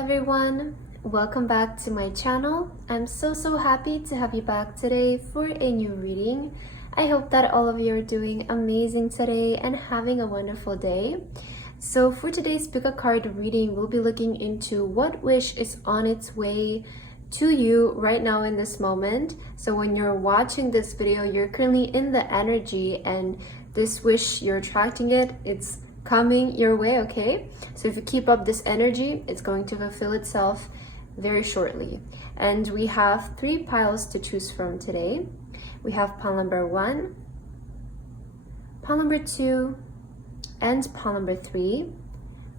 everyone, welcome back to my channel. I'm so happy to have you back today for a new reading. I hope that all of you are doing amazing today and having a wonderful day. So for today's pick a card reading, we'll be looking into what wish is on its way to you right now in this moment. So when you're watching this video, you're currently in the energy and this wish, you're attracting it, it's coming your way, okay? So if you keep up this energy, it's going to fulfill itself very shortly. And we have 3 piles to choose from today. We have pile number 1, pile number 2, and pile number 3.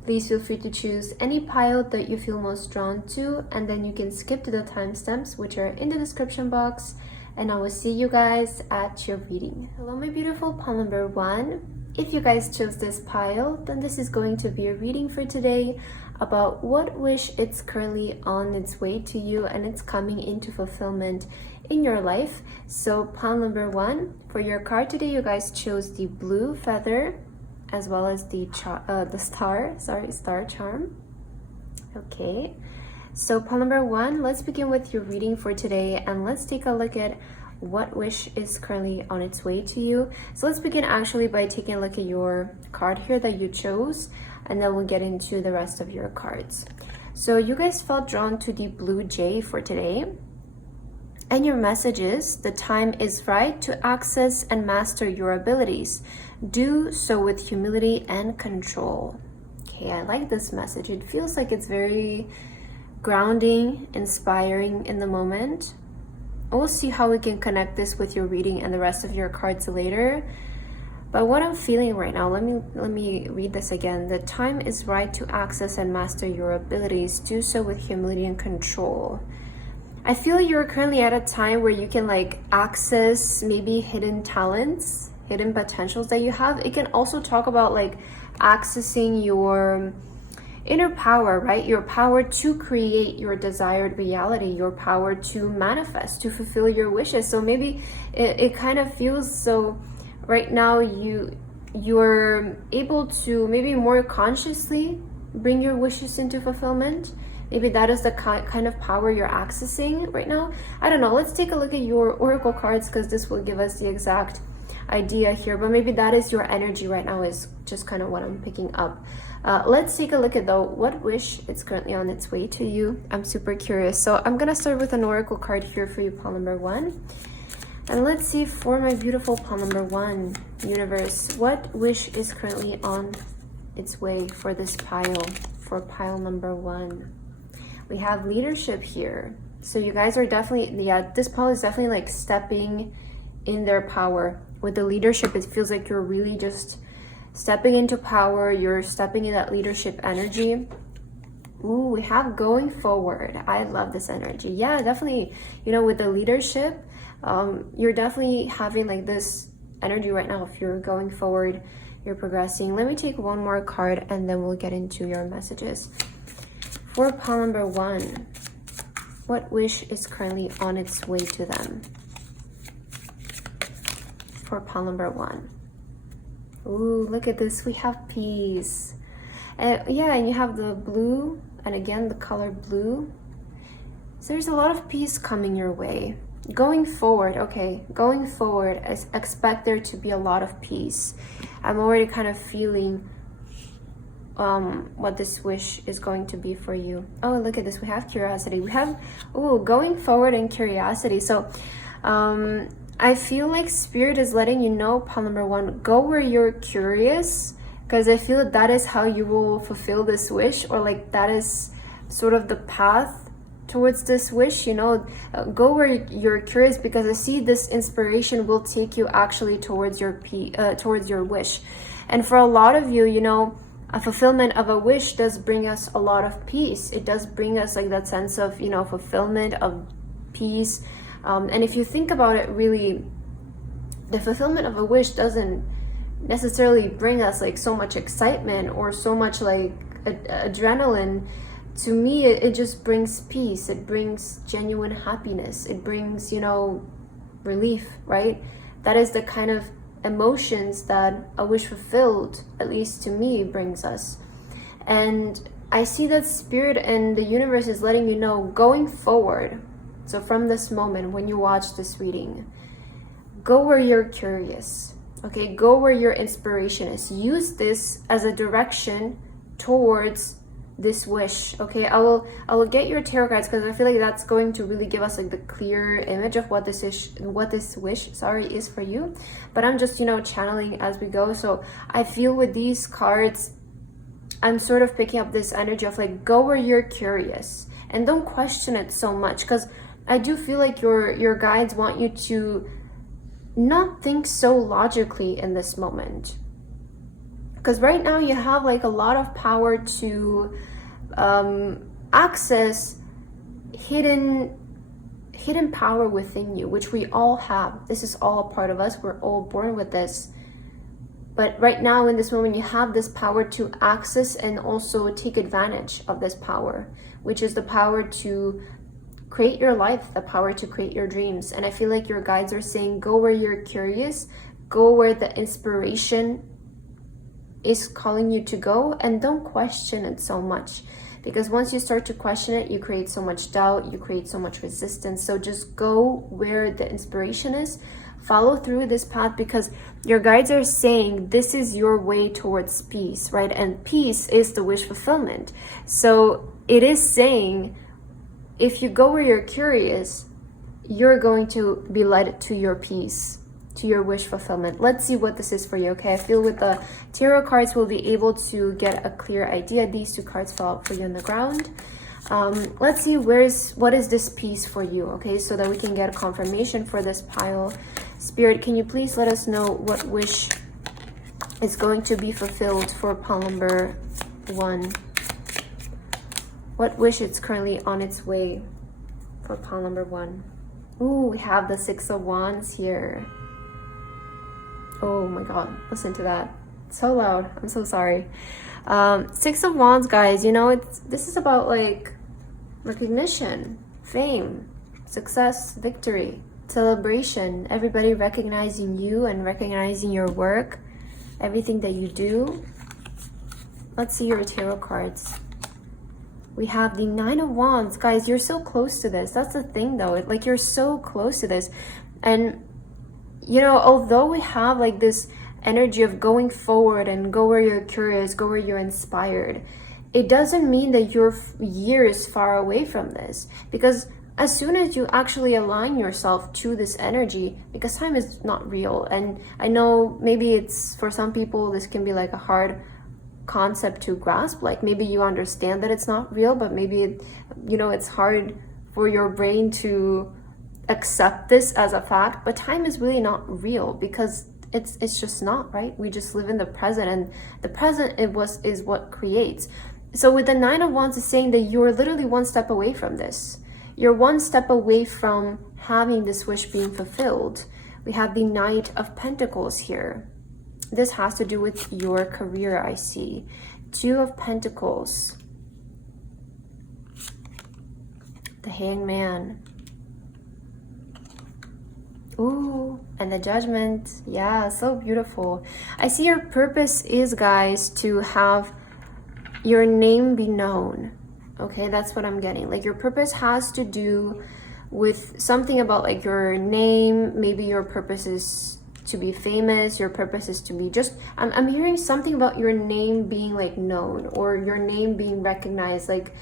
Please feel free to choose any pile that you feel most drawn to, and then you can skip to the timestamps which are in the description box, and I will see you guys at your reading. Hello my beautiful pile number 1. If you guys chose this pile, then this is going to be a reading for today about what wish it's currently on its way to you and it's coming into fulfillment in your life. So pile number 1, for your card today, you guys chose the blue feather as well as the star charm. Okay, so pile number 1, let's begin with your reading for today and let's take a look at what wish is currently on its way to you. So let's begin actually by taking a look at your card here that you chose, and then we'll get into the rest of your cards. So you guys felt drawn to the blue jay for today, and your message is: the time is right to access and master your abilities. Do so with humility and control. Okay, I like this message. It feels like it's very grounding, inspiring in the moment. We'll see how we can connect this with your reading and the rest of your cards later. But what I'm feeling right now, let me read this again. The time is right to access and master your abilities. Do so with humility and control. I feel you're currently at a time where you can access maybe hidden talents, hidden potentials that you have. It can also talk about accessing your inner power, right? Your power to create your desired reality, your power to manifest, to fulfill your wishes. So maybe it kind of feels so right now you're able to maybe more consciously bring your wishes into fulfillment. Maybe that is the kind of power you're accessing right now. I don't know. Let's take a look at your oracle cards because this will give us the exact idea here, but maybe that is your energy right now, is just kind of what I'm picking up. Let's take a look at though what wish it's currently on its way to you. I'm super curious, so I'm gonna start with an oracle card here for you, pile number 1, and let's see for my beautiful pile number 1, universe, what wish is currently on its way for this pile, for pile number 1. We have leadership here, so you guys are definitely, this pile is definitely stepping in their power. With the leadership, it feels like you're really just stepping into power. You're stepping in that leadership energy. Ooh, we have going forward. I love this energy. Yeah, definitely. With the leadership, you're definitely having this energy right now. If you're going forward, you're progressing. Let me take one more card and then we'll get into your messages. For pile number 1, what wish is currently on its way to them? For pile number 1. Ooh, look at this. We have peace. Yeah, and you have the blue, and again, the color blue. So there's a lot of peace coming your way. Going forward, okay, going forward, I expect there to be a lot of peace. I'm already kind of feeling what this wish is going to be for you. Oh, look at this. We have curiosity. We have, going forward and curiosity. So, I feel like Spirit is letting you know, pile number 1, go where you're curious, because I feel that is how you will fulfill this wish, or that is sort of the path towards this wish, go where you're curious, because I see this inspiration will take you actually towards your wish. And for a lot of you, a fulfillment of a wish does bring us a lot of peace. It does bring us that sense of, fulfillment, of peace. And if you think about it, really, the fulfillment of a wish doesn't necessarily bring us so much excitement or so much adrenaline. To me, it just brings peace. It brings genuine happiness. It brings, relief, right? That is the kind of emotions that a wish fulfilled, at least to me, brings us. And I see that spirit and the universe is letting you know going forward. So from this moment when you watch this reading, go where you're curious. Okay, go where your inspiration is. Use this as a direction towards this wish. Okay, I will get your tarot cards, because I feel like that's going to really give us like the clear image of what this wish is for you. But I'm just, you know, channeling as we go. So I feel with these cards, I'm sort of picking up this energy of like, go where you're curious and don't question it so much, because I do feel like your guides want you to not think so logically in this moment, because right now you have like a lot of power to access hidden power within you, which we all have. This is all a part of us. We're all born with this. But right now in this moment, you have this power to access and also take advantage of this power, which is the power to create your life, the power to create your dreams. And I feel like your guides are saying, go where you're curious, go where the inspiration is calling you to go, and don't question it so much. Because once you start to question it, you create so much doubt, you create so much resistance. So just go where the inspiration is, follow through this path, because your guides are saying this is your way towards peace, right? And peace is the wish fulfillment. So it is saying, if you go where you're curious, you're going to be led to your peace, to your wish fulfillment. Let's see what this is for you, okay? I feel with the tarot cards, we'll be able to get a clear idea. These two cards fell out for you on the ground. Let's see what is this piece for you, okay? So that we can get a confirmation for this pile. Spirit, can you please let us know what wish is going to be fulfilled for pile number 1? What wish is currently on its way for pile number 1? Ooh, we have the 6 of Wands here. Oh my God, listen to that. It's so loud. I'm so sorry. 6 of Wands, guys, you know, this is about like recognition, fame, success, victory, celebration, everybody recognizing you and recognizing your work, everything that you do. Let's see your tarot cards. We have the 9 of Wands. Guys, you're so close to this. That's the thing though. Like, you're so close to this. And, you know, although we have like this energy of going forward and go where you're curious, go where you're inspired, it doesn't mean that you're years far away from this. Because as soon as you actually align yourself to this energy, because time is not real. And I know maybe it's, for some people, this can be like a hard concept to grasp. Like, maybe you understand that it's not real, but maybe you know, it's hard for your brain to accept this as a fact. But time is really not real, because it's just not, right? We just live in the present, and the present is what creates. So with the 9 of Wands, is saying that you're literally one step away from this. You're one step away from having this wish being fulfilled. We have the Knight of Pentacles here. This has to do with your career, I see. 2 of Pentacles. The Hangman. Ooh, and the Judgment. Yeah, so beautiful. I see your purpose is, guys, to have your name be known. Okay, that's what I'm getting. Like, your purpose has to do with something about like your name. Maybe your purpose is to be famous, your purpose is to be just, I'm hearing something about your name being like known, or your name being recognized. Like,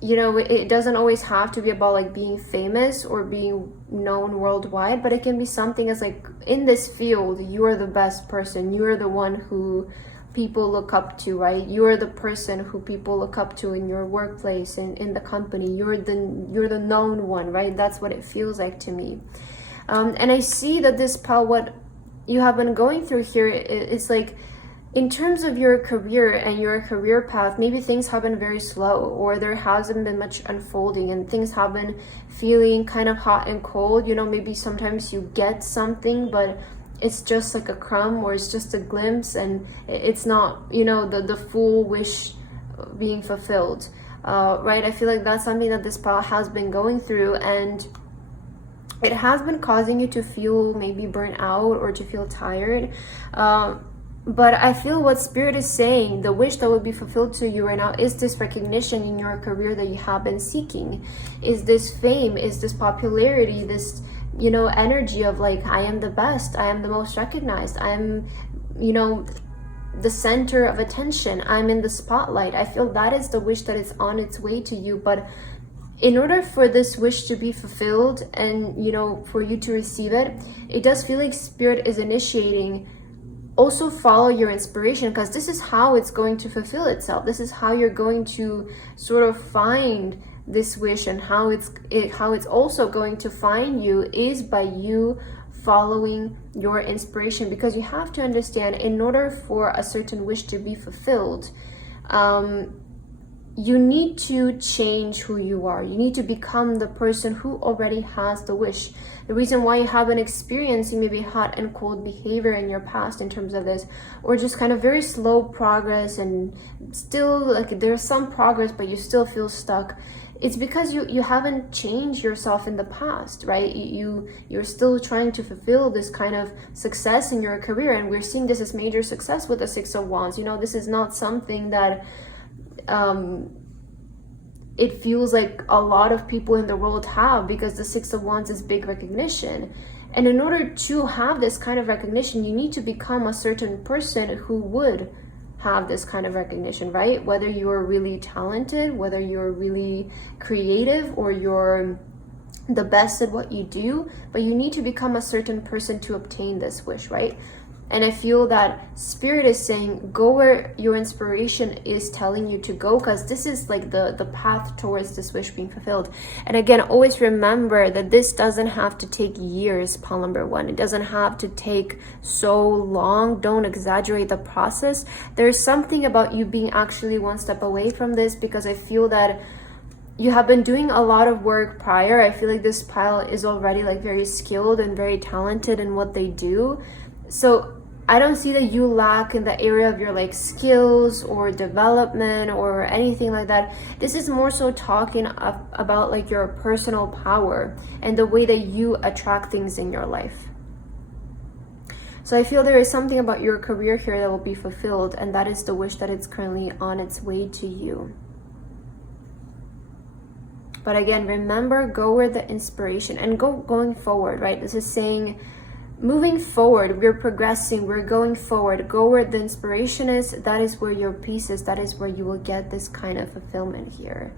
you know, it doesn't always have to be about like being famous or being known worldwide, but it can be something as like, in this field, you are the best person, you are the one who people look up to, right? You are the person who people look up to in your workplace, in the company. You're the known one, right? That's what it feels like to me. And I see that this pile, what you have been going through here, is like, in terms of your career and your career path, maybe things have been very slow, or there hasn't been much unfolding, and things have been feeling kind of hot and cold. You know, maybe sometimes you get something, but it's just like a crumb, or it's just a glimpse, and it's not, you know, the full wish being fulfilled, right? I feel like that's something that this pile has been going through, and it has been causing you to feel maybe burnt out or to feel tired. But I feel what Spirit is saying, the wish that will be fulfilled to you right now is this recognition in your career that you have been seeking. Is this fame, is this popularity, this, you know, energy of like, I am the best, I am the most recognized, I am, you know, the center of attention, I'm in the spotlight. I feel that is the wish that is on its way to you. But in order for this wish to be fulfilled and, you know, for you to receive it, it does feel like Spirit is initiating, also follow your inspiration, because this is how it's going to fulfill itself. This is how you're going to sort of find this wish, and how it's also going to find you is by you following your inspiration. Because you have to understand, in order for a certain wish to be fulfilled, you need to change who you are. You need to become the person who already has the wish. The reason why you have been experiencing maybe hot and cold behavior in your past in terms of this, or just kind of very slow progress, and still like there's some progress but you still feel stuck, it's because you haven't changed yourself in the past, right? You're still trying to fulfill this kind of success in your career, and we're seeing this as major success with the Six of Wands. You know, this is not something that it feels like a lot of people in the world have, because the Six of Wands is big recognition. And in order to have this kind of recognition, you need to become a certain person who would have this kind of recognition, right? Whether you're really talented, whether you're really creative, or you're the best at what you do, but you need to become a certain person to obtain this wish, right? And I feel that Spirit is saying, go where your inspiration is telling you to go, because this is like the path towards this wish being fulfilled. And again, always remember that this doesn't have to take years, pile number one. It doesn't have to take so long. Don't exaggerate the process. There's something about you being actually one step away from this, because I feel that you have been doing a lot of work prior. I feel like this pile is already like very skilled and very talented in what they do. So I don't see that you lack in the area of your like skills or development or anything like that. This is more so talking about like your personal power and the way that you attract things in your life. So I feel there is something about your career here that will be fulfilled, and that is the wish that it's currently on its way to you. But again, remember, go where the inspiration, and going forward, right? This is saying, moving forward, we're progressing, we're going forward. Go where the inspiration is. That is where your peace is. That is where you will get this kind of fulfillment here.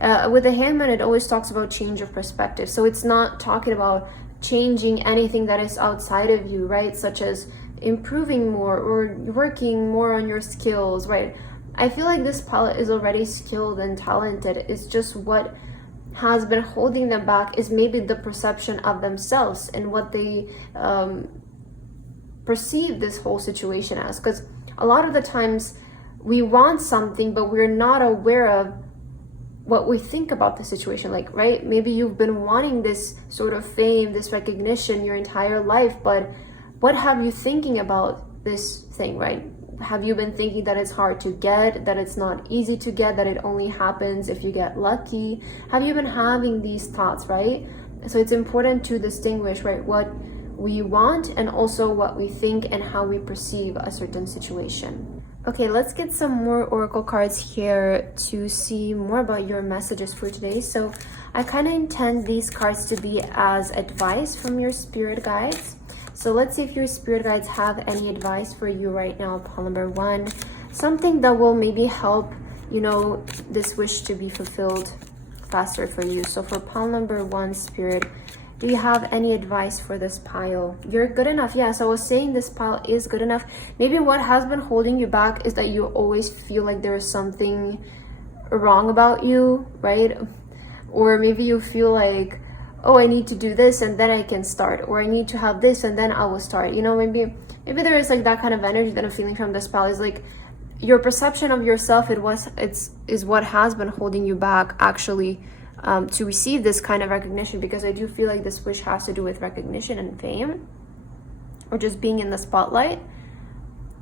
With the Hangman, it always talks about change of perspective. So it's not talking about changing anything that is outside of you, right? Such as improving more or working more on your skills, right? I feel like this palette is already skilled and talented. It's just what has been holding them back is maybe the perception of themselves and what they perceive this whole situation as. Because a lot of the times we want something, but we're not aware of what we think about the situation. Like, right, maybe you've been wanting this sort of fame, this recognition your entire life, but what have you thinking about this thing, right? Have you been thinking that it's hard to get, that it's not easy to get, that it only happens if you get lucky? Have you been having these thoughts, right? So it's important to distinguish, right, what we want and also what we think and how we perceive a certain situation. Okay, let's get some more oracle cards here to see more about your messages for today. So I kind of intend these cards to be as advice from your spirit guides. So let's see if your spirit guides have any advice for you right now. Pile number one, something that will maybe help, you know, this wish to be fulfilled faster for you. So for pile number one, Spirit, do you have any advice for this pile? You're good enough. Yes, I was saying this pile is good enough. Maybe what has been holding you back is that you always feel like there is something wrong about you, right? Or maybe you feel like, oh, I need to do this and then I can start, or I need to have this and then I will start. You know, maybe there is like that kind of energy that I'm feeling from this pile. Is like your perception of yourself is what has been holding you back actually to receive this kind of recognition, because I do feel like this wish has to do with recognition and fame, or just being in the spotlight.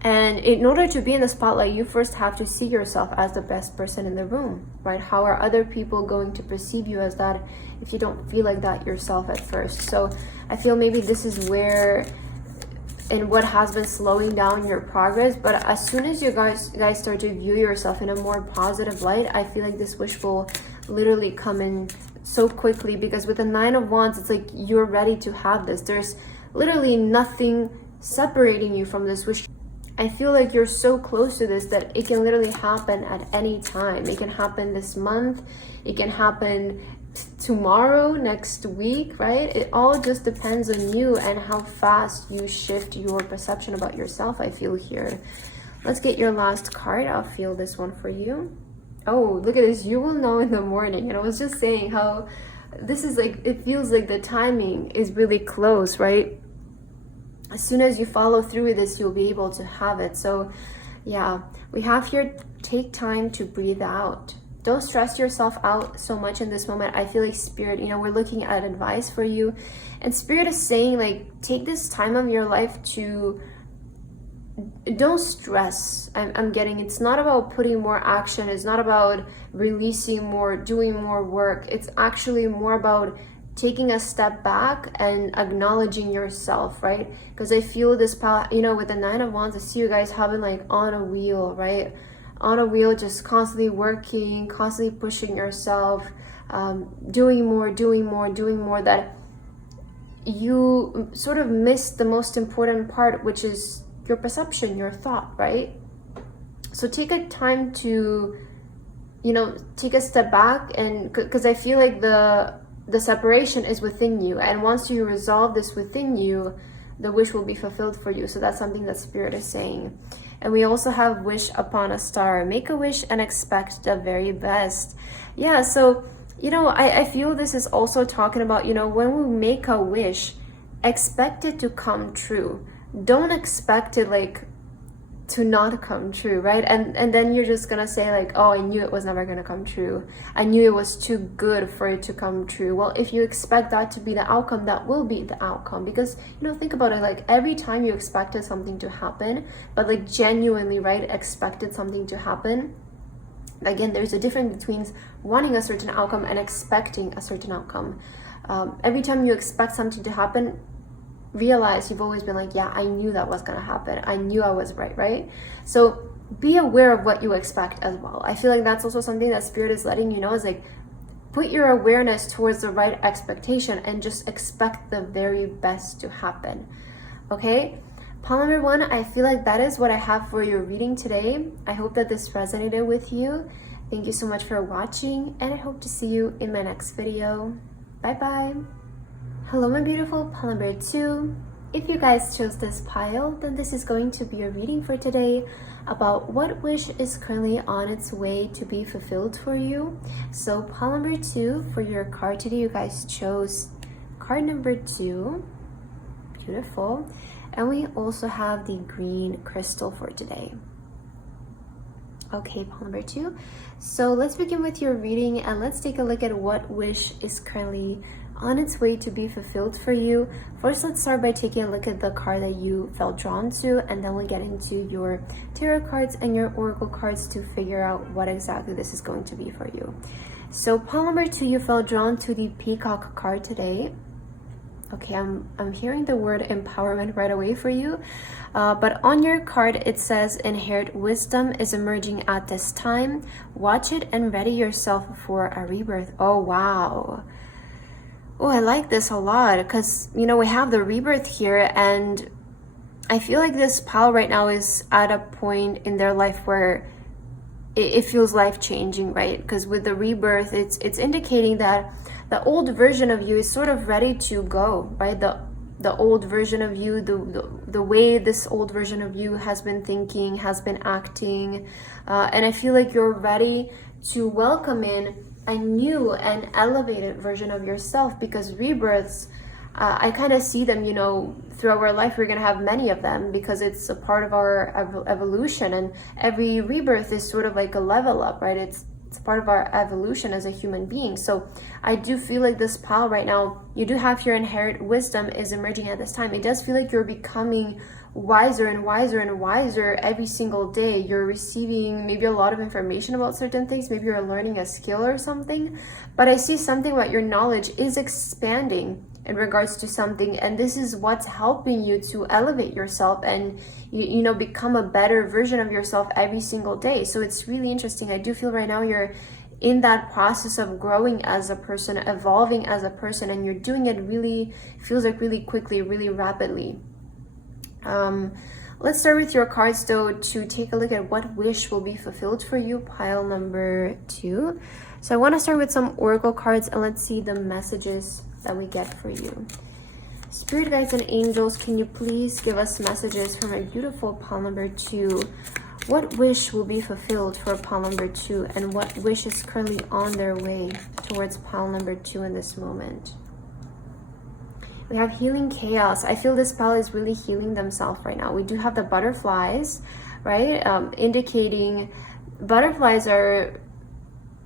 And in order to be in the spotlight, you first have to see yourself as the best person in the room, right? How are other people going to perceive you as that if you don't feel like that yourself at first? So I feel maybe this is where and what has been slowing down your progress. But as soon as you guys start to view yourself in a more positive light, I feel like this wish will literally come in so quickly, because with the 9 of Wands, it's like you're ready to have this. There's literally nothing separating you from this wish. I feel like you're so close to this that it can literally happen at any time. It can happen this month, it can happen tomorrow, next week, right? It all just depends on you and how fast you shift your perception about yourself, I feel here. Let's get your last card. I'll feel this one for you. Oh, look at this. You will know in the morning. And I was just saying how this is like, it feels like the timing is really close, right? As soon as you follow through with this, you'll be able to have it. So yeah, we have here, take time to breathe out. Don't stress yourself out so much in this moment. I feel like Spirit, you know, we're looking at advice for you, and Spirit is saying, like, take this time of your life to, don't stress. I'm getting, it's not about putting more action. It's not about releasing more, doing more work. It's actually more about taking a step back and acknowledging yourself, right? Because I feel this power, you know, with the 9 of Wands, I see you guys having like on a wheel, right? On a wheel, just constantly working, constantly pushing yourself, doing more, that you sort of miss the most important part, which is your perception, your thought, right? So take a time to, you know, take a step back, and because I feel like the separation is within you, and once you resolve this within you, the wish will be fulfilled for you. So that's something that Spirit is saying. And we also have wish upon a star. Make a wish and expect the very best. Yeah, so, you know, I feel this is also talking about, you know, when we make a wish, expect it to come true. Don't expect it like to not come true, right? And then you're just gonna say like, oh, I knew it was never gonna come true. I knew it was too good for it to come true. Well, if you expect that to be the outcome, that will be the outcome. Because, you know, think about it, like every time you expected something to happen, but like genuinely, right, expected something to happen, again, there's a difference between wanting a certain outcome and expecting a certain outcome. Every time you expect something to happen, realize you've always been like, yeah, I knew that was gonna happen. I knew I was right? So be aware of what you expect as well. I feel like that's also something that Spirit is letting you know, is like, put your awareness towards the right expectation and just expect the very best to happen. Okay? Pile number 1, I feel like that is what I have for your reading today. I hope that this resonated with you. Thank you so much for watching, and I hope to see you in my next video. Bye bye. Hello my beautiful pile number 2. If you guys chose this pile, then this is going to be a reading for today about what wish is currently on its way to be fulfilled for you. So pile number 2 for your card today, you guys chose card number 2. Beautiful. And we also have the green crystal for today. Okay, pile number 2. So let's begin with your reading, and let's take a look at what wish is currently on its way to be fulfilled for you. First, let's start by taking a look at the card that you felt drawn to, and then we'll get into your tarot cards and your oracle cards to figure out what exactly this is going to be for you. So pile number 2, you felt drawn to the peacock card today. Okay, I'm hearing the word empowerment right away for you. But on your card, it says inherent wisdom is emerging at this time. Watch it and ready yourself for a rebirth. Oh, wow. Oh, I like this a lot, because, you know, we have the rebirth here, and I feel like this pile right now is at a point in their life where it feels life-changing, right? Because with the rebirth, it's indicating that the old version of you is sort of ready to go, right? The old version of you, the way this old version of you has been thinking, has been acting, and I feel like you're ready to welcome in a new and elevated version of yourself, because rebirths, I kind of see them, you know, throughout our life. We're going to have many of them because it's a part of our evolution, and every rebirth is sort of like a level up, right? It's part of our evolution as a human being. So I do feel like this pile right now, you do have your inherent wisdom is emerging at this time. It does feel like you're becoming wiser and wiser and wiser every single day. You're receiving maybe a lot of information about certain things. Maybe you're learning a skill or something, but I see something about your knowledge is expanding. in regards to something, and this is what's helping you to elevate yourself and you know, become a better version of yourself every single day. So it's really interesting. I do feel right now you're in that process of growing as a person, evolving as a person, and you're doing it really, feels like really quickly, really rapidly. Let's start with your cards though, to take a look at what wish will be fulfilled for you, pile number 2. So I want to start with some oracle cards, and let's see the messages that we get for you. Spirit guides and angels, can you please give us messages from a beautiful pile number 2? What wish will be fulfilled for pile number 2, and what wish is currently on their way towards pile number 2 in this moment? We have healing chaos. I feel this pile is really healing themselves right now. We do have the butterflies, right? Indicating butterflies are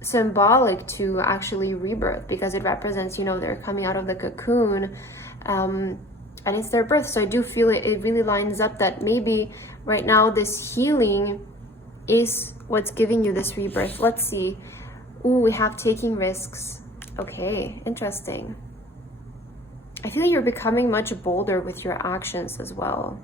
symbolic to actually rebirth, because it represents, you know, they're coming out of the cocoon, and it's their birth. So I do feel it really lines up that maybe right now this healing is what's giving you this rebirth. Let's see. Ooh, we have taking risks. Okay, interesting. I feel like you're becoming much bolder with your actions as well.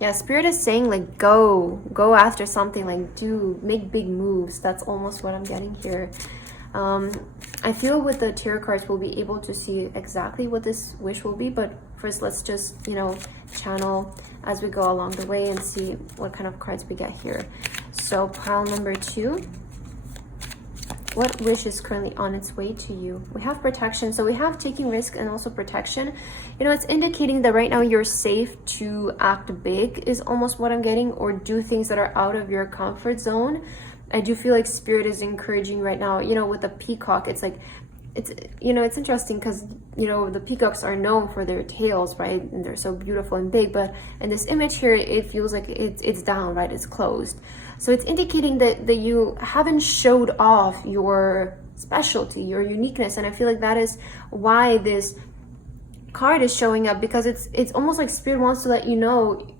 Yeah, Spirit is saying like go after something, like make big moves. That's almost what I'm getting here. I feel with the tarot cards we'll be able to see exactly what this wish will be, but first let's just, you know, channel as we go along the way and see what kind of cards we get here. So pile number 2. What wish is currently on its way to you? We have protection. So we have taking risk and also protection. You know, it's indicating that right now you're safe to act big is almost what I'm getting, or do things that are out of your comfort zone. I do feel like Spirit is encouraging right now, you know, with the peacock, it's like, it's, you know, it's interesting because, you know, the peacocks are known for their tails, right? And they're so beautiful and big, but in this image here, it feels like it's down, right? It's closed. So it's indicating that you haven't showed off your specialty, your uniqueness. And I feel like that is why this card is showing up, because it's almost like Spirit wants to let you know,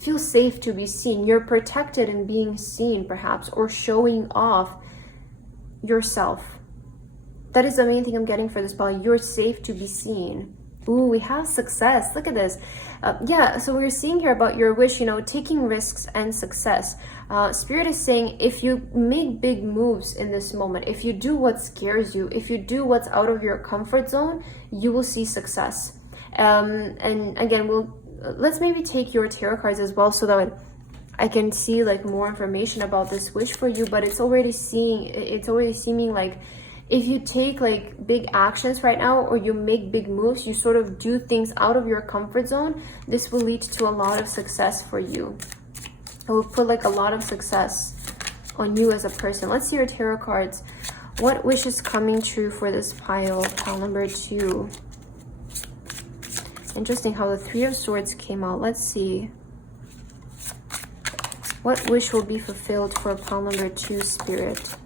feel safe to be seen. You're protected in being seen, perhaps, or showing off yourself. That is the main thing I'm getting for this pile. You're safe to be seen. Ooh, we have success. Look at this. Yeah, so we're seeing here about your wish, you know, taking risks and success. Spirit is saying if you make big moves in this moment, if you do what scares you, if you do what's out of your comfort zone, you will see success. And again, let's maybe take your tarot cards as well, so that I can see like more information about this wish for you. But it's already seeming like if you take like big actions right now, or you make big moves, you sort of do things out of your comfort zone, this will lead to a lot of success for you. It will put like a lot of success on you as a person. Let's see your tarot cards. What wish is coming true for this pile number 2? Interesting how the 3 of Swords came out. Let's see. What wish will be fulfilled for pile number 2, Spirit?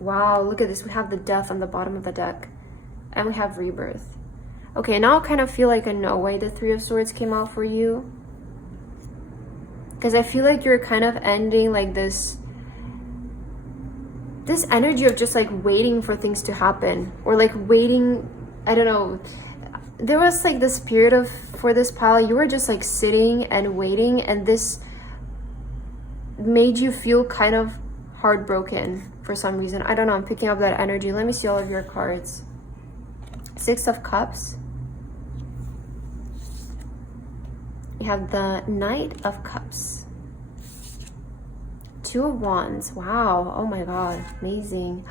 Wow, look at this. We have the Death on the bottom of the deck. And we have Rebirth. Okay, now I kind of feel like I know why the 3 of Swords came out for you. Because I feel like you're kind of ending like this energy of just like waiting for things to happen. Or like waiting, I don't know. There was like this period for this pile, you were just like sitting and waiting, and this made you feel kind of heartbroken for some reason. I don't know, I'm picking up that energy. Let me see all of your cards. 6 of Cups. You have the Knight of Cups. 2 of Wands. Wow. Oh my god. Amazing.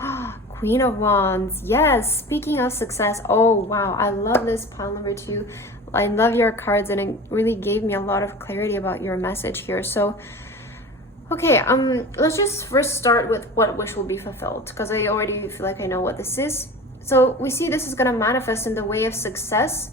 Queen of Wands. Yes. Speaking of success. Oh wow. I love this pile number 2. I love your cards, and it really gave me a lot of clarity about your message here. So okay, let's just first start with what wish will be fulfilled, because I already feel like I know what this is. So we see this is going to manifest in the way of success,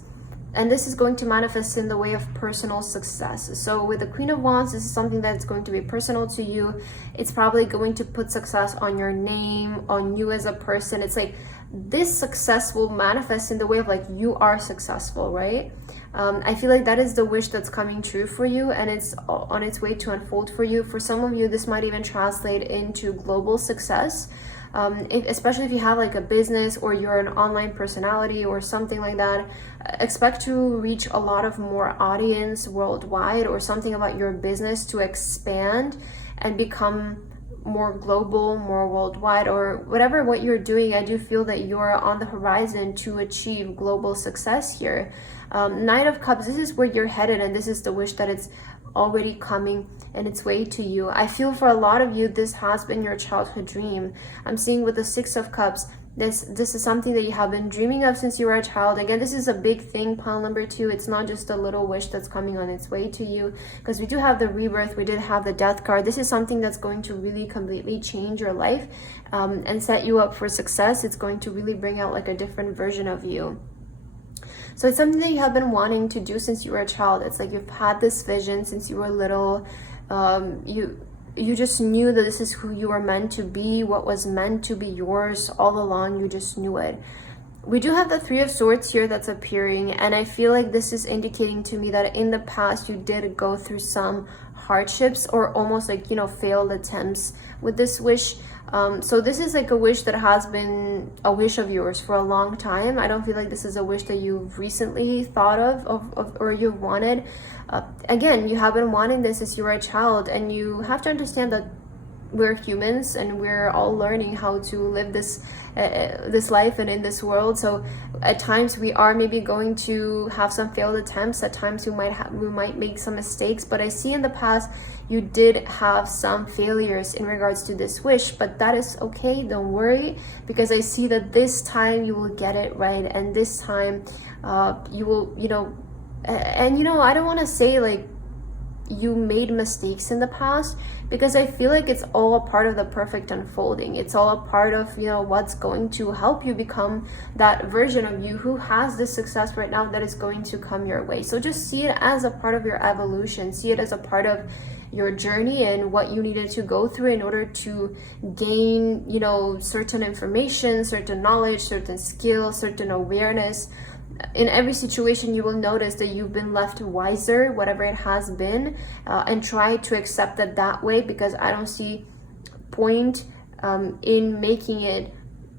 and this is going to manifest in the way of personal success. So with the Queen of Wands, this is something that's going to be personal to you. It's probably going to put success on your name, on you as a person. It's like this success will manifest in the way of like you are successful, right? I feel like that is the wish that's coming true for you, and it's on its way to unfold for you. For some of you, this might even translate into global success. Especially if you have like a business or you're an online personality or something like that, expect to reach a lot of more audience worldwide, or something about your business to expand and become more global, more worldwide, or whatever what you're doing. I do feel that you're on the horizon to achieve global success here. Knight of Cups, this is where you're headed, and this is the wish that it's already coming in its way to you. I feel for a lot of you, this has been your childhood dream. I'm seeing with the Six of Cups, this is something that you have been dreaming of since you were a child. Again, this is a big thing, pile number 2. It's not just a little wish that's coming on its way to you, because we do have the rebirth, we did have the death card. This is something that's going to really completely change your life and set you up for success. It's going to really bring out like a different version of you. So it's something that you have been wanting to do since you were a child. It's like you've had this vision since you were little. You just knew that this is who you were meant to be, what was meant to be yours all along. You just knew it. We do have the Three of Swords here that's appearing, and I feel like this is indicating to me that in the past you did go through some hardships, or almost like, you know, failed attempts with this wish. So this is like a wish that has been a wish of yours for a long time. I don't feel like this is a wish that you've recently thought of or you've wanted. Again, you have been wanting this since you were a child, and you have to understand that we're humans and we're all learning how to live this life and in this world. So at times we are maybe going to have some failed attempts. At times we might make some mistakes, but I see in the past you did have some failures in regards to this wish, but that is okay. Don't worry, because I see that this time you will get it right, and this time you will, you know, and you know, I don't want to say like you made mistakes in the past, because I feel like it's all a part of the perfect unfolding. It's all a part of, you know, what's going to help you become that version of you who has this success right now that is going to come your way. So just see it as a part of your evolution. See it as a part of your journey and what you needed to go through in order to gain, you know, certain information, certain knowledge, certain skills, certain awareness. In every situation, you will notice that you've been left wiser, whatever it has been, and try to accept it that way, because I don't see point in making it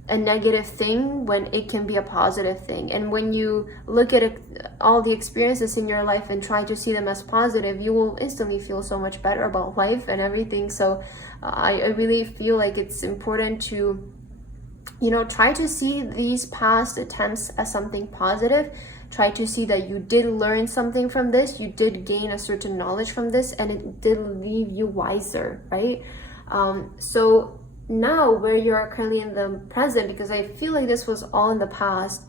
a negative thing when it can be a positive thing. And when you look at it, all the experiences in your life and try to see them as positive, you will instantly feel so much better about life and everything. So I really feel like it's important to, you know, try to see these past attempts as something positive. Try to see that you did learn something from this, you did gain a certain knowledge from this, and it did leave you wiser, right? So now where you are currently in the present, because I feel like this was all in the past,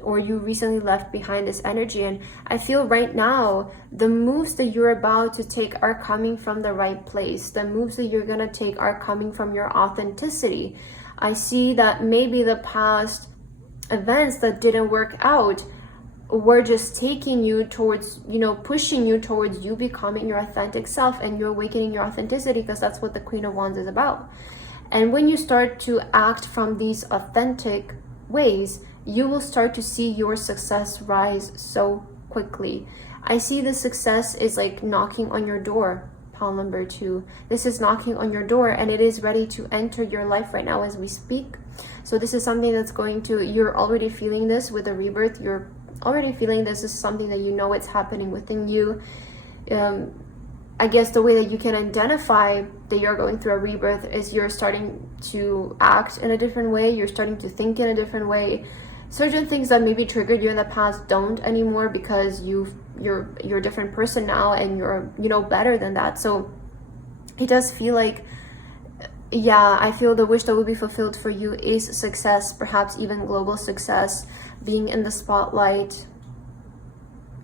or you recently left behind this energy, and I feel right now the moves that you're about to take are coming from the right place. The moves that you're gonna take are coming from your authenticity. I see that maybe the past events that didn't work out were just taking you towards, you know, pushing you towards you becoming your authentic self and you're awakening your authenticity, because that's what the Queen of Wands is about. And when you start to act from these authentic ways, you will start to see your success rise so quickly. I see the success is like knocking on your door. Pile number 2. This is knocking on your door, and it is ready to enter your life right now as we speak. So this is something that's going to, you're already feeling this with the rebirth. You're already feeling this is something that you know it's happening within you. I guess the way that you can identify that you're going through a rebirth is you're starting to act in a different way. You're starting to think in a different way. Certain things that maybe triggered you in the past don't anymore, because you're a different person now, and you're, you know, better than that. So it does feel like, yeah, I feel the wish that will be fulfilled for you is success, perhaps even global success, being in the spotlight,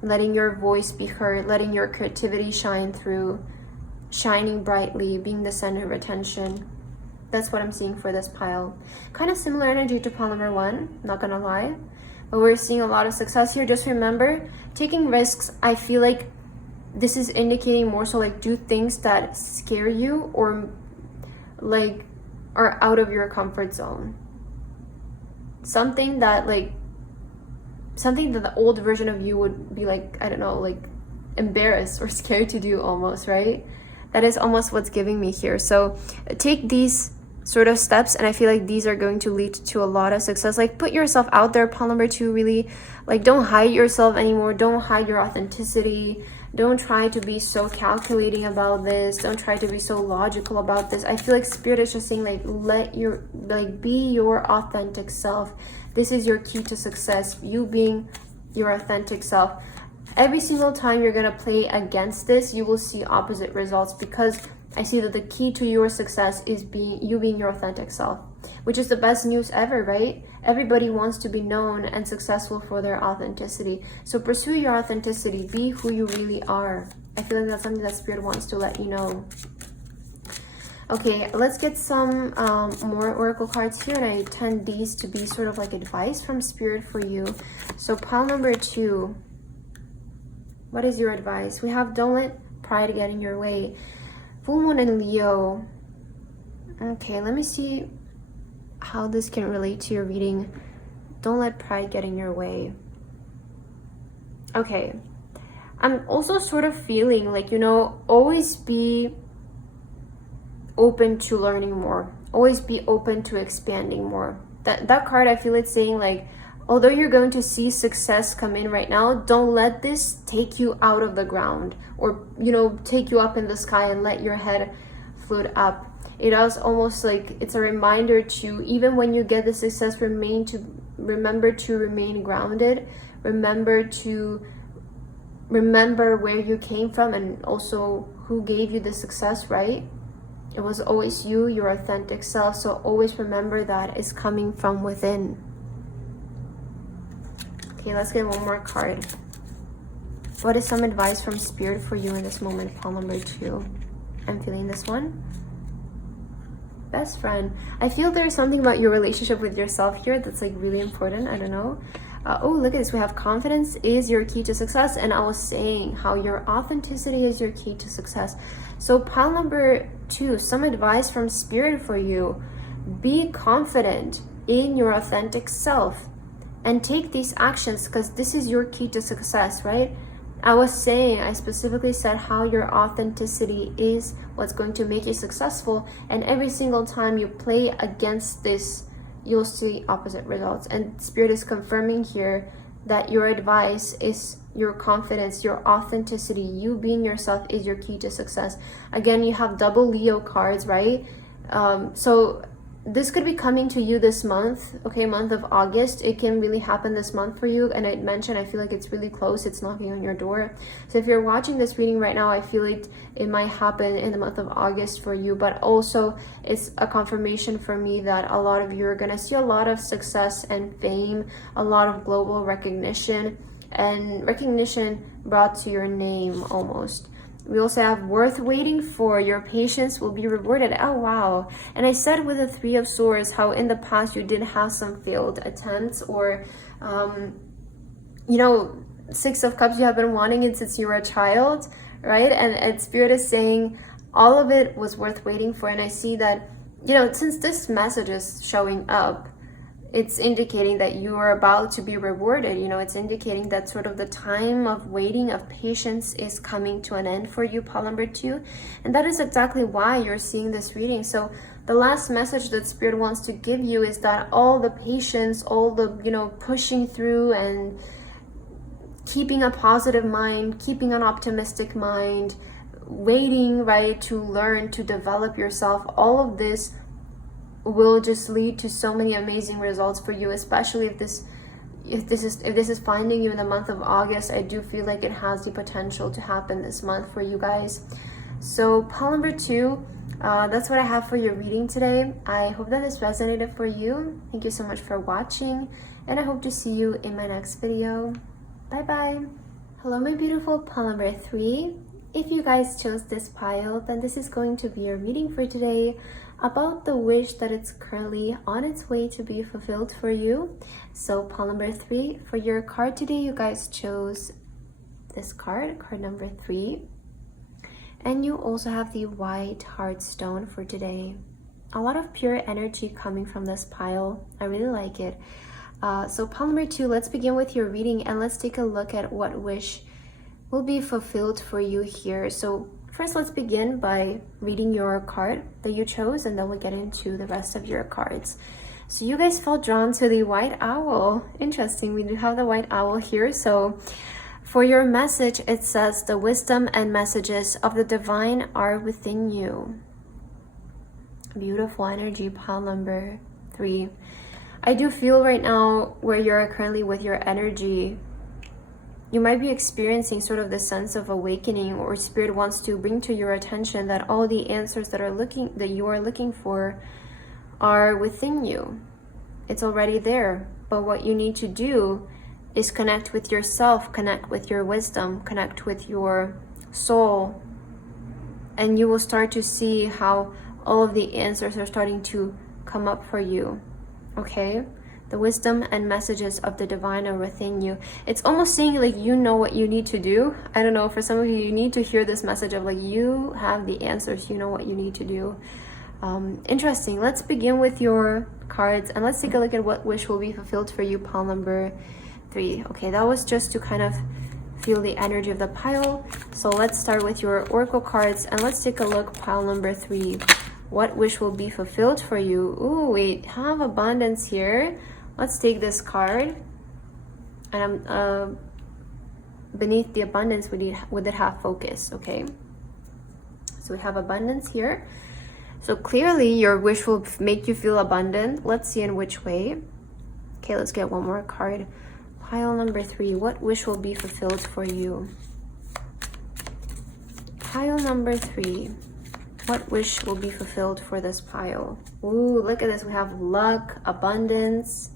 letting your voice be heard, letting your creativity shine through, shining brightly, being the center of attention. That's what I'm seeing for this pile. Kind of similar energy to pile number 1, not gonna lie. But we're seeing a lot of success here. Just remember, taking risks, I feel like this is indicating more so like do things that scare you or like are out of your comfort zone. Something that the old version of you would be like, I don't know, like embarrassed or scared to do almost, right? That is almost what's giving me here. So take these sort of steps, and I feel like these are going to lead to a lot of success. Like, put yourself out there, pile number 2. Really, like, don't hide yourself anymore. Don't hide your authenticity. Don't try to be so calculating about this. Don't try to be so logical about this. I feel like Spirit is just saying, like, be your authentic self. This is your key to success, you being your authentic self. Every single time you're gonna play against this, you will see opposite results, because I see that the key to your success is being your authentic self, which is the best news ever, right? Everybody wants to be known and successful for their authenticity. So pursue your authenticity. Be who you really are. I feel like that's something that Spirit wants to let you know. Okay, let's get some more oracle cards here, and I intend these to be sort of like advice from Spirit for you. So pile number 2. What is your advice? We have, don't let pride get in your way. Full Moon in Leo. Okay, let me see how this can relate to your reading. Don't let pride get in your way. Okay, I'm also sort of feeling like, you know, always be open to learning more. Always be open to expanding more. That card, I feel it's saying, like, although you're going to see success come in right now, don't let this take you out of the ground, or, you know, take you up in the sky and let your head float up. It is almost like it's a reminder to, even when you get the success, remember to remain grounded. Remember where you came from, and also who gave you the success, right? It was always you, your authentic self. So always remember that it's coming from within. Okay, let's get one more card. What is some advice from Spirit for you in this moment? Pile number 2. I'm feeling this one. Best friend. I feel there's something about your relationship with yourself here that's like really important. I don't know. Oh, look at this. We have confidence is your key to success. And I was saying how your authenticity is your key to success. So pile number 2, some advice from Spirit for you. Be confident in your authentic self and take these actions, because this is your key to success, right? I specifically said how your authenticity is what's going to make you successful. And every single time you play against this, you'll see opposite results. And Spirit is confirming here that your advice is your confidence, your authenticity, you being yourself is your key to success. Again, you have double Leo cards, right? So this could be coming to you this month, okay, month of August. It can really happen this month for you. And I mentioned, I feel like it's really close. It's knocking on your door. So if you're watching this reading right now, I feel like it might happen in the month of August for you. But also, it's a confirmation for me that a lot of you are going to see a lot of success and fame, a lot of global recognition, and recognition brought to your name almost. We also have worth waiting for. Your patience will be rewarded. Oh, wow. And I said with the 3 of Swords, how in the past you did have some failed attempts, or, you know, 6 of Cups, you have been wanting it since you were a child, right? And Spirit is saying all of it was worth waiting for. And I see that, you know, since this message is showing up, it's indicating that you are about to be rewarded. You know, it's indicating that sort of the time of waiting, of patience, is coming to an end for you, pile number 2. And that is exactly why you're seeing this reading. So the last message that Spirit wants to give you is that all the patience, all the, you know, pushing through and keeping a positive mind, keeping an optimistic mind, waiting, right, to learn, to develop yourself, all of this will just lead to so many amazing results for you, especially if this is finding you in the month of August. I do feel like it has the potential to happen this month for you guys. So pile number 2, that's what I have for your reading today. I hope that this resonated for you. Thank you so much for watching, and I hope to see you in my next video. Bye bye. Hello, my beautiful pile number 3. If you guys chose this pile, then this is going to be your reading for today, about the wish that it's currently on its way to be fulfilled for you. So pile number 3, for your card today, you guys chose this card number 3. And you also have the white heart stone for today. A lot of pure energy coming from this pile. I really like it. So pile number 2, let's begin with your reading, and let's take a look at what wish will be fulfilled for you here. So first, let's begin by reading your card that you chose, and then we'll get into the rest of your cards. So you guys felt drawn to the white owl. Interesting, we do have the white owl here. So for your message, it says the wisdom and messages of the divine are within you. Beautiful energy, pile number 3. I do feel right now where you're currently with your energy, you might be experiencing sort of the sense of awakening, or spirit wants to bring to your attention that all the answers that you are looking for are within you. It's already there. But what you need to do is connect with yourself, connect with your wisdom, connect with your soul, and you will start to see how all of the answers are starting to come up for you. Okay? The wisdom and messages of the divine are within you. It's almost saying like you know what you need to do. I don't know, for some of you, you need to hear this message of like you have the answers, you know what you need to do. Interesting. Let's begin with your cards and let's take a look at what wish will be fulfilled for you, pile number 3. Okay, that was just to kind of feel the energy of the pile. So let's start with your oracle cards and let's take a look, pile number 3. What wish will be fulfilled for you? Ooh, we have abundance here. Let's take this card. And beneath the abundance, would it have focus? Okay. So we have abundance here. So clearly your wish will make you feel abundant. Let's see in which way. Okay, let's get one more card. Pile number 3. What wish will be fulfilled for you? Pile number 3. What wish will be fulfilled for this pile? Ooh, look at this. We have luck, abundance.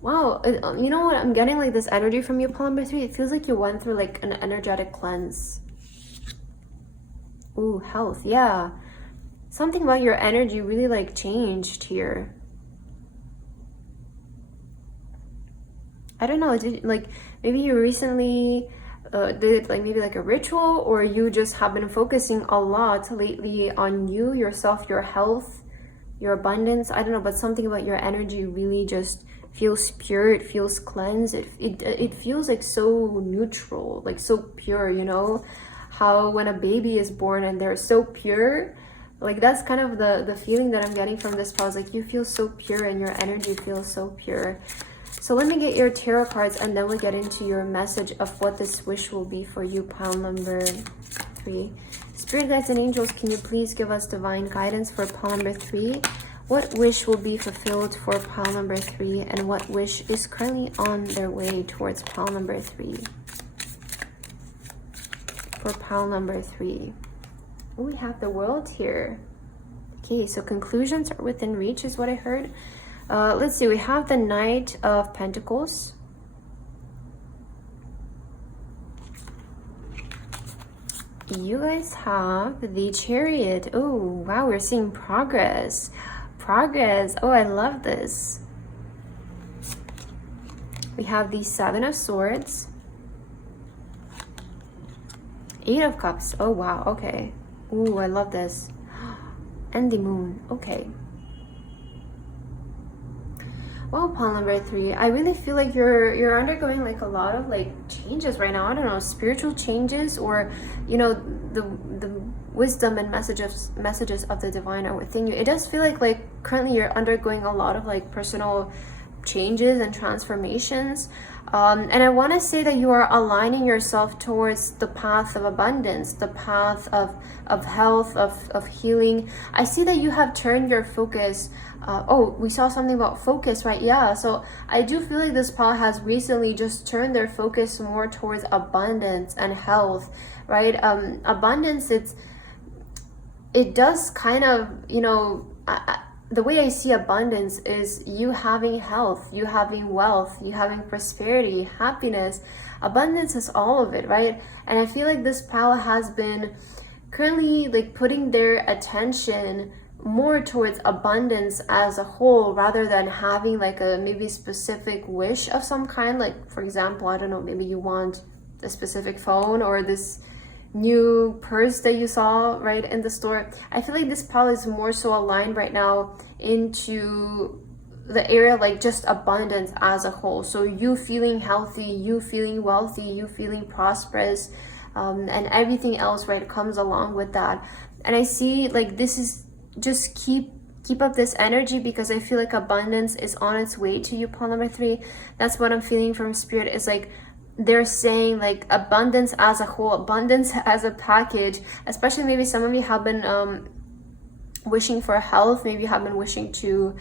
Wow, you know what? I'm getting like this energy from you, pile number 3. It feels like you went through like an energetic cleanse. Ooh, health. Yeah. Something about your energy really like changed here. I don't know. Like maybe you recently did like maybe like a ritual, or you just have been focusing a lot lately on you, yourself, your health, your abundance. I don't know, but something about your energy really just feels pure. It feels cleansed. It feels like so neutral, like so pure, you know? How when a baby is born and they're so pure, like that's kind of the feeling that I'm getting from this pause. Like you feel so pure and your energy feels so pure. So let me get your tarot cards and then we'll get into your message of what this wish will be for you, pile number 3. Spirit guides and angels, can you please give us divine guidance for pile number 3? What wish will be fulfilled for pile number 3, and what wish is currently on their way towards pile number 3? For pile number 3. Oh, we have the world here. Okay, so conclusions are within reach is what I heard. Let's see, we have the Knight of Pentacles. You guys have the Chariot. Oh, wow, we're seeing progress. Progress. Oh, I love this. We have the 7 of Swords. 8 of Cups. Oh, wow, okay. Ooh, I love this. And the Moon. Okay. Well, pile number 3, I really feel like you're undergoing like a lot of like changes right now. I don't know, spiritual changes, or you know, the wisdom and messages of the divine are within you. It does feel like currently you're undergoing a lot of like personal changes and transformations. And I want to say that you are aligning yourself towards the path of abundance, the path of health, of healing. I see that you have turned your focus. Oh, we saw something about focus, right? Yeah, so I do feel like this pile has recently just turned their focus more towards abundance and health, right? Abundance, it does kind of, you know, the way I see abundance is you having health, you having wealth, you having prosperity, happiness. Abundance is all of it, right? And I feel like this pile has been currently like putting their attention more towards abundance as a whole, rather than having like a maybe specific wish of some kind. Like for example, I don't know, maybe you want a specific phone or this new purse that you saw right in the store. I feel like this pile is more so aligned right now into the area like just abundance as a whole. So you feeling healthy, you feeling wealthy, you feeling prosperous, and everything else, right, comes along with that. And I see like this is just keep up this energy, because I feel like abundance is on its way to you, pile number 3. That's what I'm feeling from spirit. Is like they're saying like abundance as a whole, abundance as a package. Especially maybe some of you have been wishing for health, maybe you have been wishing to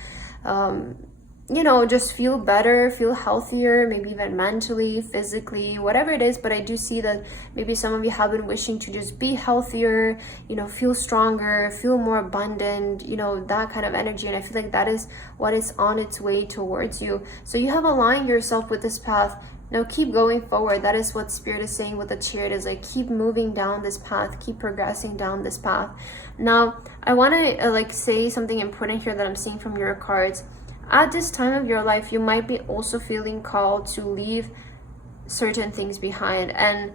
you know, just feel better, feel healthier, maybe even mentally, physically, whatever it is. But I do see that maybe some of you have been wishing to just be healthier, you know, feel stronger, feel more abundant, you know, that kind of energy. And I feel like that is what is on its way towards you. So you have aligned yourself with this path. Now keep going forward. That is what spirit is saying with the Chariot, is like keep moving down this path, keep progressing down this path. Now I want to like say something important here that I'm seeing from your cards. At this time of your life, you might be also feeling called to leave certain things behind. And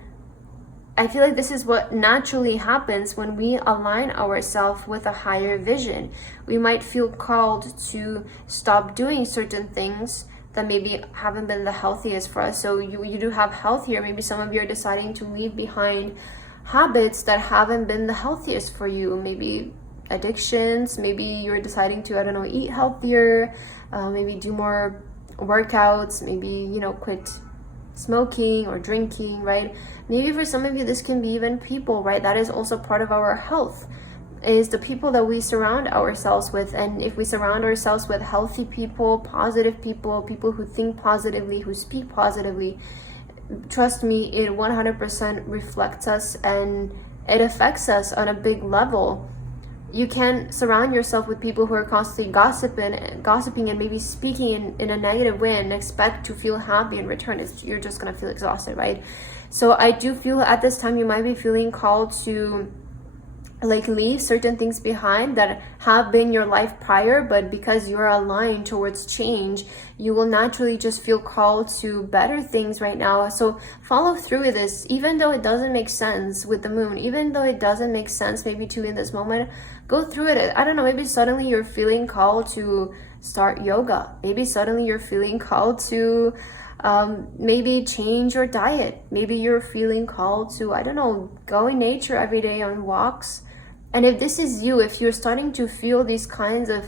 I feel like this is what naturally happens when we align ourselves with a higher vision. We might feel called to stop doing certain things that maybe haven't been the healthiest for us. So you do have health here. Maybe some of you are deciding to leave behind habits that haven't been the healthiest for you. Maybe addictions, maybe you're deciding to, I don't know, eat healthier, maybe do more workouts, maybe, you know, quit smoking or drinking, right? Maybe for some of you, this can be even people, right? That is also part of our health, is the people that we surround ourselves with. And if we surround ourselves with healthy people, positive people, people who think positively, who speak positively, trust me, it 100% reflects us and it affects us on a big level. You can't surround yourself with people who are constantly gossiping and maybe speaking in a negative way and expect to feel happy in return. You're just going to feel exhausted, right? So I do feel at this time you might be feeling called to like leave certain things behind that have been your life prior, but because you're aligned towards change, you will naturally just feel called to better things right now. So follow through with this, even though it doesn't make sense with the moon, even though it doesn't make sense maybe to in this moment. Go through it. I don't know, maybe suddenly you're feeling called to start yoga. Maybe suddenly you're feeling called to maybe change your diet. Maybe you're feeling called to, I don't know, go in nature every day on walks. And if this is you, if you're starting to feel these kinds of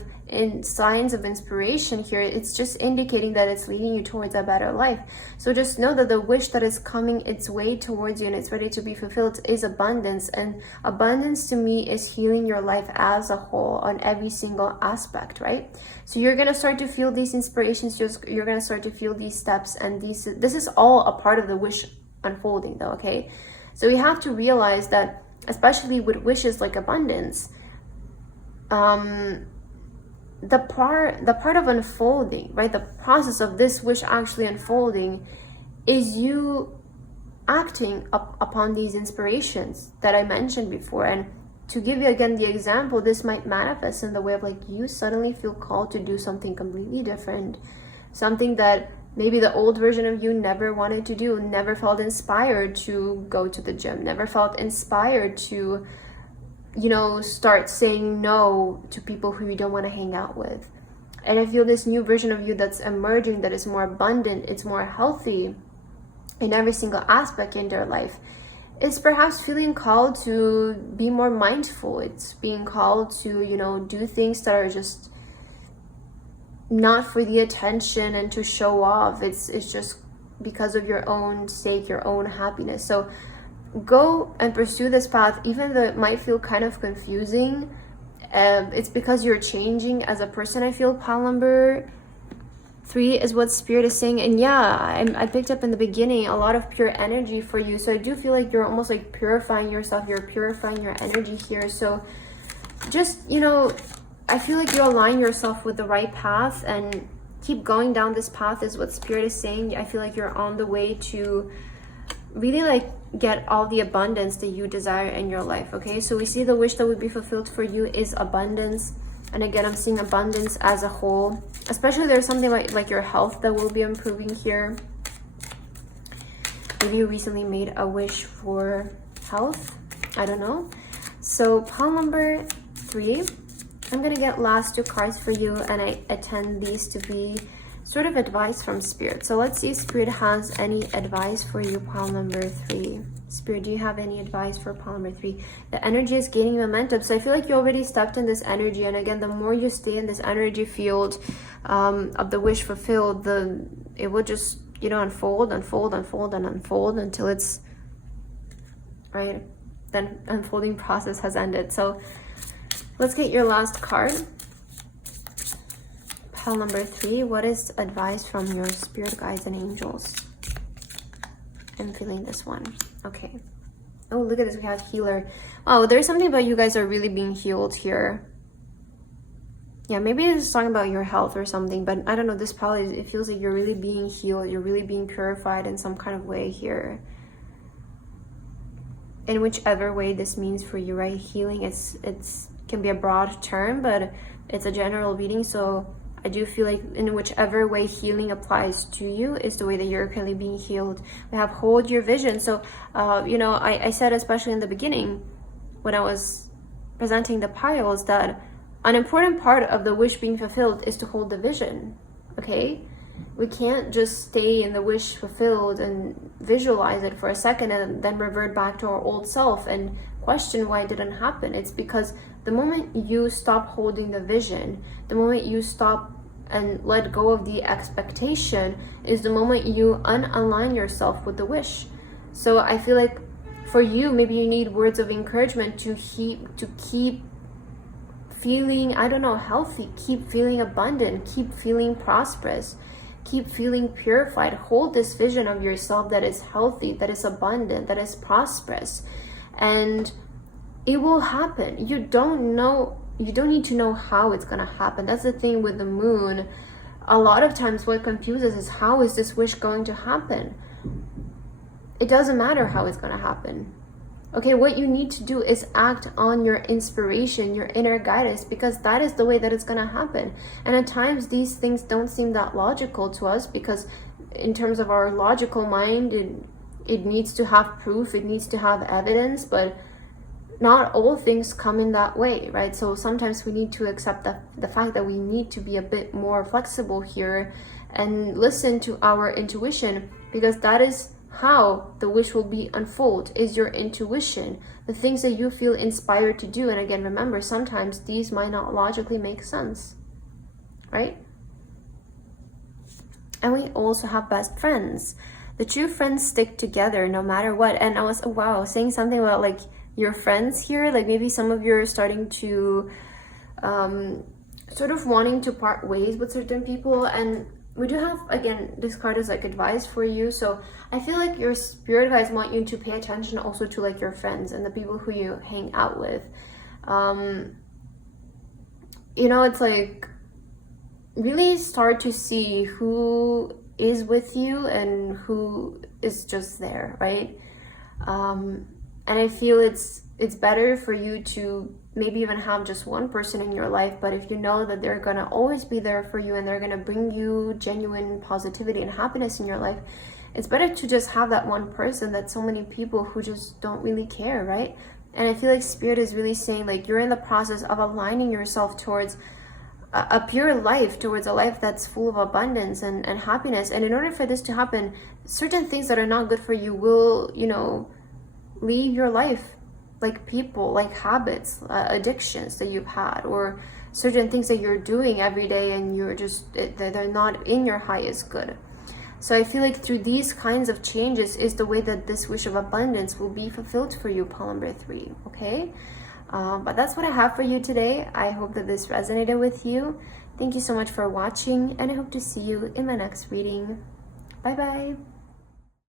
signs of inspiration here, it's just indicating that it's leading you towards a better life. So just know that the wish that is coming its way towards you and it's ready to be fulfilled is abundance. And abundance to me is healing your life as a whole on every single aspect, right? So you're going to start to feel these inspirations, you're going to start to feel these steps, and this is all a part of the wish unfolding though, okay? So we have to realize that, especially with wishes like abundance, the part of unfolding, right, the process of this wish actually unfolding is you acting upon these inspirations that I mentioned before. And to give you again the example, this might manifest in the way of like you suddenly feel called to do something completely different, something that maybe the old version of you never wanted to do, never felt inspired to go to the gym, never felt inspired to, you know, start saying no to people who you don't want to hang out with. And I feel this new version of you that's emerging, that is more abundant, it's more healthy in every single aspect in their life, is perhaps feeling called to be more mindful. It's being called to, you know, do things that are just not for the attention and to show off. It's just because of your own sake, your own happiness. So go and pursue this path, even though it might feel kind of confusing. It's because you're changing as a person. I feel pile number 3 is what spirit is saying. And yeah, I picked up in the beginning a lot of pure energy for you. So I do feel like you're almost like purifying yourself, you're purifying your energy here. So just, you know, I feel like you align yourself with the right path and keep going down this path is what spirit is saying. I feel like you're on the way to really like get all the abundance that you desire in your life, okay? So we see the wish that would be fulfilled for you is abundance. And again, I'm seeing abundance as a whole, especially there's something like your health that will be improving here. Maybe you recently made a wish for health, I don't know. So pile number 3, I'm gonna get last 2 cards for you, and I intend these to be sort of advice from Spirit. So let's see if Spirit has any advice for you, pile number 3. Spirit, do you have any advice for pile number 3? The energy is gaining momentum. So I feel like you already stepped in this energy. And again, the more you stay in this energy field of the wish fulfilled, it will just, you know, unfold until it's, right? Then unfolding process has ended. So let's get your last card. Pile number 3, what is advice from your spirit guides and angels? I'm feeling this one. Okay. Oh, look at this. We have healer. Oh, there's something about you guys are really being healed here. Yeah, maybe it's talking about your health or something, but I don't know. This pile, it feels like you're really being healed. You're really being purified in some kind of way here. In whichever way this means for you, right? Healing, it's can be a broad term, but it's a general reading. So I do feel like in whichever way healing applies to you is the way that you're currently being healed. We have hold your vision. So, you know, I said, especially in the beginning, when I was presenting the piles, that an important part of the wish being fulfilled is to hold the vision, okay? We can't just stay in the wish fulfilled and visualize it for a second and then revert back to our old self and question why it didn't happen. It's because the moment you stop holding the vision, the moment you stop and let go of the expectation, is the moment you unalign yourself with the wish. So I feel like for you, maybe you need words of encouragement to keep feeling, I don't know, healthy, keep feeling abundant, keep feeling prosperous, keep feeling purified. Hold this vision of yourself that is healthy, that is abundant, that is prosperous, and it will happen. You don't need to know how it's gonna happen. That's the thing with the moon. A lot of times what confuses is, how is this wish going to happen? It doesn't matter how it's gonna happen. Okay, what you need to do is act on your inspiration, your inner guidance, because that is the way that it's gonna happen. And at times these things don't seem that logical to us, because in terms of our logical mind, it needs to have proof, it needs to have evidence, but not all things come in that way, right? So sometimes we need to accept the fact that we need to be a bit more flexible here and listen to our intuition, because that is how the wish will be unfold, is your intuition, the things that you feel inspired to do. And again, remember, sometimes these might not logically make sense, right? And we also have best friends. The true friends stick together no matter what. And I was, wow, saying something about like your friends here, like maybe some of you are starting to sort of wanting to part ways with certain people. And we do have, again, this card is like advice for you. So I feel like your spirit guides want you to pay attention also to like your friends and the people who you hang out with. You know, it's like really start to see who is with you and who is just there, right? And I feel it's better for you to maybe even have just one person in your life, but if you know that they're gonna always be there for you and they're gonna bring you genuine positivity and happiness in your life, it's better to just have that one person than so many people who just don't really care, right? And I feel like Spirit is really saying, like, you're in the process of aligning yourself towards a pure life, towards a life that's full of abundance and happiness. And in order for this to happen, certain things that are not good for you will, you know, leave your life, like people, like habits, addictions that you've had, or certain things that you're doing every day and you're just, they're not in your highest good. So I feel like through these kinds of changes is the way that this wish of abundance will be fulfilled for you, pile number 3, okay? But that's what I have for you today. I hope that this resonated with you. Thank you so much for watching, and I hope to see you in my next reading. Bye bye.